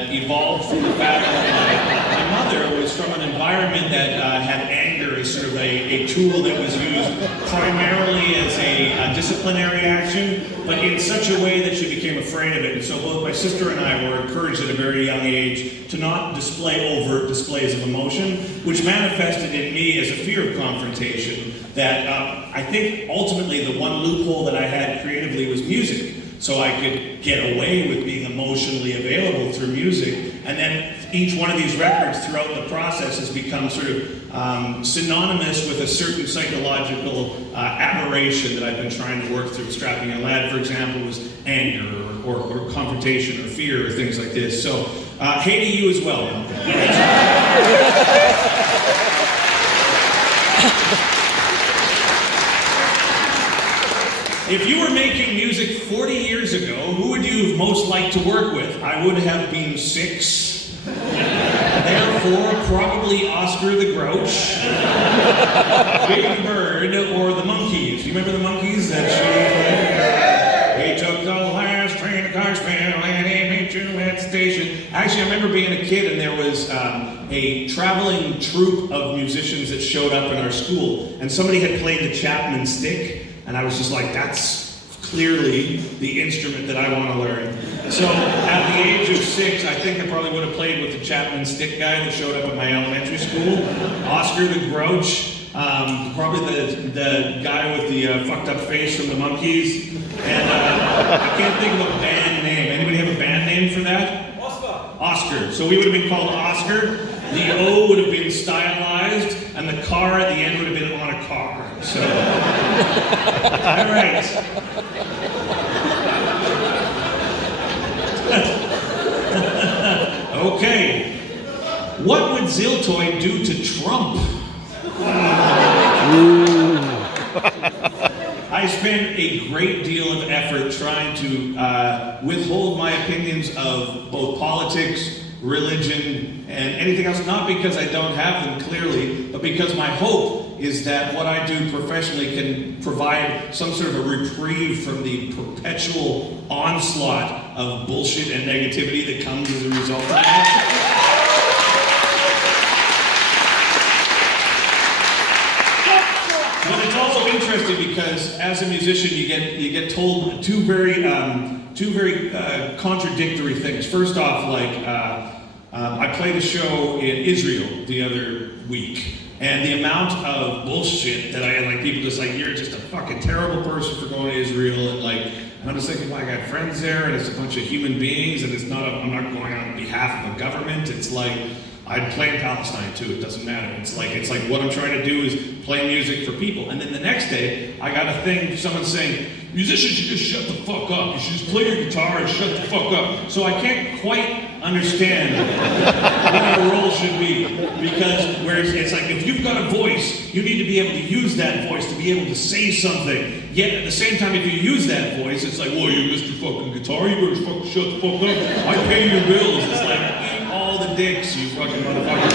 Evolved from the fact that my mother was from an environment that had anger as sort of a tool that was used primarily as a disciplinary action, but in such a way that she became afraid of it. And so both my sister and I were encouraged at a very young age to not display overt displays of emotion, which manifested in me as a fear of confrontation that I think ultimately the one loophole that I had creatively was music. So I could get away with being emotionally available through music. And then each one of these records throughout the process has become sort of synonymous with a certain psychological aberration that I've been trying to work through. Strapping a Lad, for example, was anger or confrontation or fear or things like this. So, hey to you as well. If you were making music 40 years ago, who would you have most liked to work with? I would have been 6. Therefore, probably Oscar the Grouch, Big Bird, or the Monkees. You remember the Monkees? He took the last train to Carsville and he met you at the station. Actually, I remember being a kid and there was a traveling troupe of musicians that showed up in our school, and somebody had played the Chapman stick. And I was just like, that's clearly the instrument that I want to learn. So at the age of 6, I think I probably would have played with the Chapman stick guy that showed up at my elementary school. Oscar the Grouch, probably the guy with the fucked up face from the Monkees. And I can't think of a band name. Anybody have a band name for that? Oscar. So we would have been called Oscar. The O would have been stylized, and the car at the end would have been on a car. So, all right. Okay. What would Ziltoid do to Trump? I spent a great deal of effort trying to withhold my opinions of both politics, religion, and anything else, not because I don't have them clearly, but because my hope is that what I do professionally can provide some sort of a reprieve from the perpetual onslaught of bullshit and negativity that comes as a result of that. But it's also interesting because as a musician you get told two very contradictory things. First off, I played a show in Israel the other week, and the amount of bullshit that I had, people just you're just a fucking terrible person for going to Israel, and I'm just thinking, well, I got friends there, and it's a bunch of human beings, and I'm not going on behalf of a government. It's like, I'd play in Palestine too, it doesn't matter. It's like what I'm trying to do is play music for people. And then the next day, I got a thing, someone saying, musicians should just shut the fuck up. You should just play your guitar and shut the fuck up. So I can't quite understand what our role should be. Because whereas it's like, if you've got a voice, you need to be able to use that voice to be able to say something. Yet at the same time, if you use that voice, it's like, well, you missed your fucking guitar, you better fucking shut the fuck up. I pay your bills. It's like, eat all the dicks, you fucking motherfucker.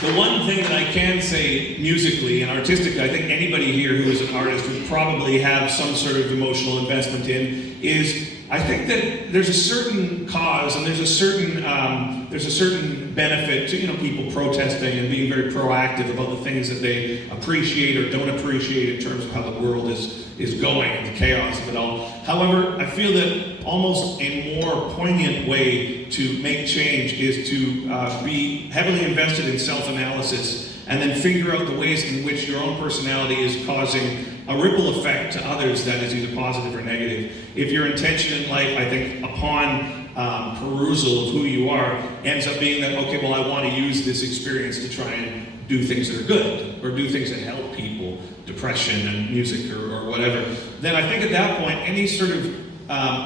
The one thing that I can say musically and artistically, I think anybody here who is an artist would probably have some sort of emotional investment in, is I think that there's a certain cause and there's a certain benefit to people protesting and being very proactive about the things that they appreciate or don't appreciate in terms of how the world is going and the chaos of it all. However, I feel that almost a more poignant way to make change is to be heavily invested in self-analysis and then figure out the ways in which your own personality is causing a ripple effect to others that is either positive or negative. If your intention in life, I think, upon perusal of who you are, ends up being that, okay, well, I want to use this experience to try and do things that are good, or do things that help people, depression and music or whatever, then I think at that point, any sort of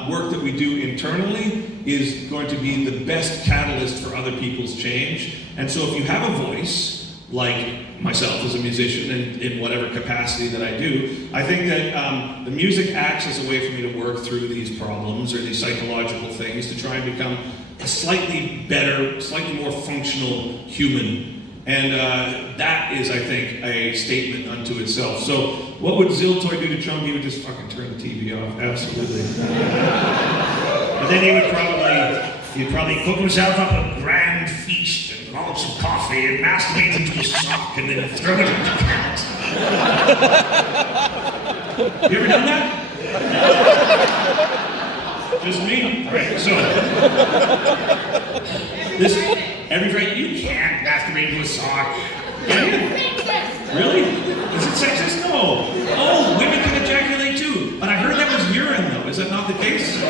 work that we do internally is going to be the best catalyst for other people's change. And so if you have a voice, like myself as a musician in whatever capacity that I do, I think that the music acts as a way for me to work through these problems or these psychological things to try and become a slightly better, slightly more functional human. And that is, I think, a statement unto itself. So what would Ziltoy do to Trump? He would just fucking turn the TV off, absolutely. But then he'd probably cook himself up a grand feast and lots of coffee and masturbate into a sock and then throw it into the cat. You ever done that? Just me? Right, so. Every Friday, you can't masturbate into a sock. Can you? Really? Is it sexist? No. Oh, women can ejaculate too. But I heard that was urine though. Is that not the case? Was it?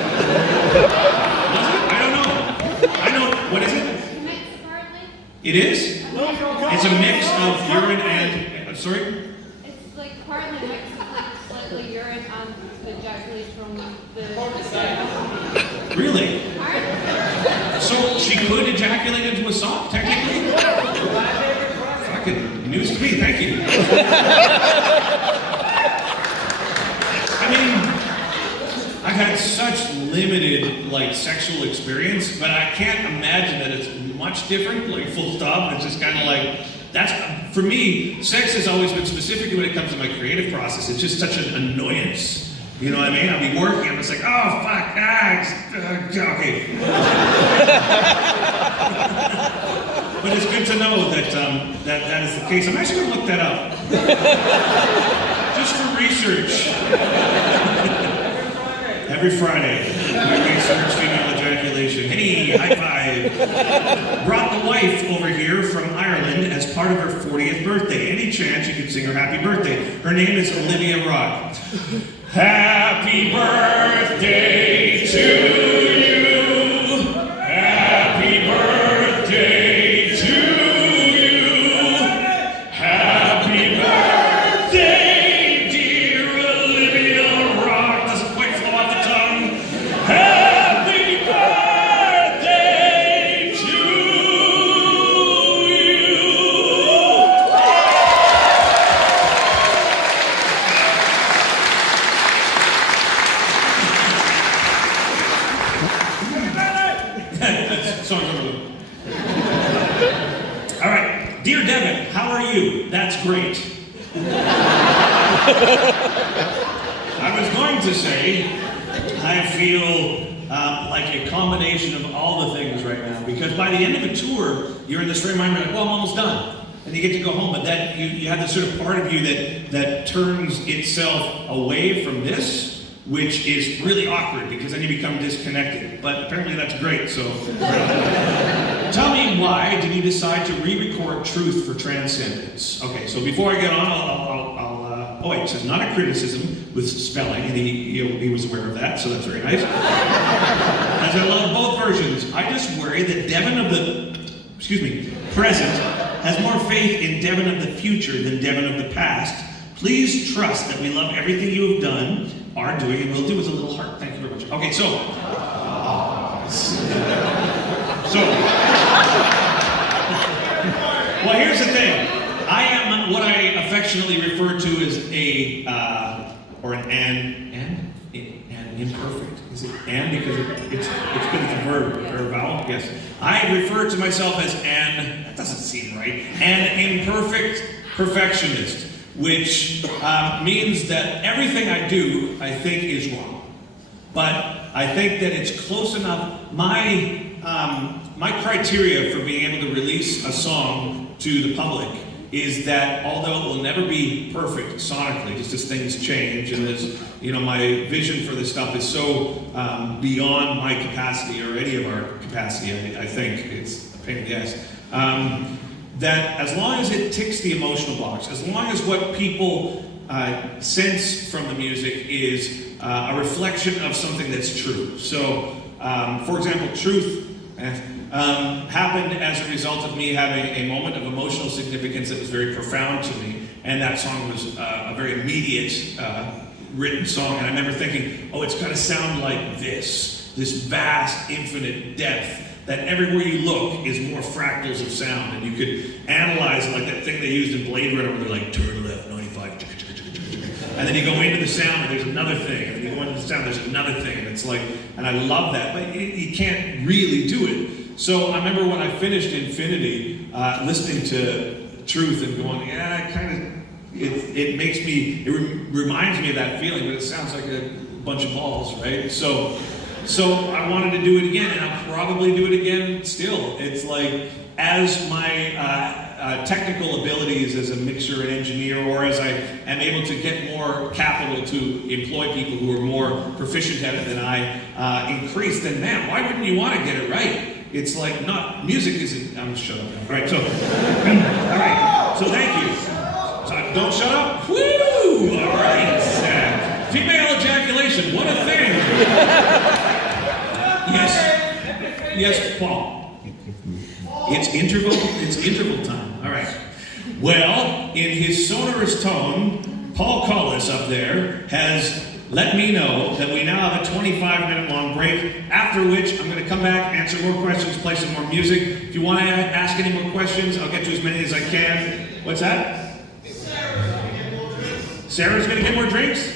I don't know. I know. What is it? It is? It's a mix of urine and. Sorry? It's like partly mixed with like slightly urine and ejaculate from the. Really? So she could ejaculate into a sock, technically? Fucking news to me, thank you. I mean, I've had such limited, like, sexual experience, but I can't imagine that it's much different, like, full stop. It's just kind of like, that's, for me, sex has always been, specifically when it comes to my creative process, it's just such an annoyance. You know what I mean? I'll be working, I'm just like, oh, fuck, okay. But it's good to know that that is the case. I'm actually going to look that up. Just for research. Every Friday, we research female ejaculation. Hey, high five. Brought the wife over here from Ireland as part of her 40th birthday. Any chance you could sing her happy birthday? Her name is Olivia Rock. Happy birthday to you. Happy birthday to you. Happy birthday, dear Olivia Rock. Doesn't quite flow off the tongue. Happy birthday to you. All right, dear Devin, how are you? That's great. I was going to say, I feel like a combination of all the things right now, because by the end of a tour, you're in this frame of mind, you're like, well, I'm almost done. And you get to go home, but that you have this sort of part of you that turns itself away from this, which is really awkward because then you become disconnected. But apparently that's great, so. Tell me, why did you decide to re-record Truth for Transcendence? Okay, so before I get on, oh wait, it says not a criticism with spelling, and he was aware of that, so that's very nice. As I love both versions, I just worry that Devin of the, present, has more faith in Devin of the future than Devin of the past. Please trust that we love everything you have done, are doing, and will do with a little heart. Thank you very much. Okay, so well, here's the thing. I am what I affectionately refer to as an imperfect. Is it an because it's because it's a verb or a vowel? Yes. I refer to myself as that doesn't seem right, an imperfect perfectionist, which means that everything I do, I think, is wrong. But I think that it's close enough. My criteria for being able to release a song to the public is that although it will never be perfect sonically, just as things change, and as my vision for this stuff is so beyond my capacity or any of our capacity, I think it's a pain in the ass. That as long as it ticks the emotional box, as long as what people sense from the music is a reflection of something that's true. So, for example, Truth happened as a result of me having a moment of emotional significance that was very profound to me, and that song was a very immediate written song, and I remember thinking, oh, it's got to sound like this vast, infinite depth, that everywhere you look is more fractals of sound, and you could analyze it like that thing they used in Blade Runner where they're like, turn left, 95, and then you go into the sound and there's another thing, and then you go into the sound, there's another thing, and it's like, and I love that, but you can't really do it. So I remember when I finished Infinity, listening to Truth and going, yeah, I kind of, it makes me, reminds me of that feeling, but it sounds like a bunch of balls, right? So I wanted to do it again, and I'll probably do it again still. It's like, as my technical abilities as a mixer and engineer, or as I am able to get more capital to employ people who are more proficient at it than I, increase, then man, why wouldn't you want to get it right? It's like, not, music isn't, I'm just shut up now. All right, so, all right, so thank you. So don't shut up. Woo! All right. Female ejaculation, what a thing. Yes, Paul. It's interval time. All right. Well, in his sonorous tone, Paul Collis up there has let me know that we now have a 25-minute long break, after which I'm going to come back, answer more questions, play some more music. If you want to ask any more questions, I'll get to as many as I can. What's that? Sarah's going to get more drinks?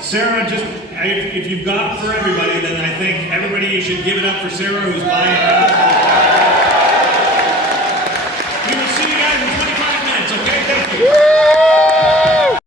Sarah, just, if you've got for everybody, then I think everybody, you should give it up for Sarah, who's buying it. We will see you guys in 25 minutes, okay? Thank you.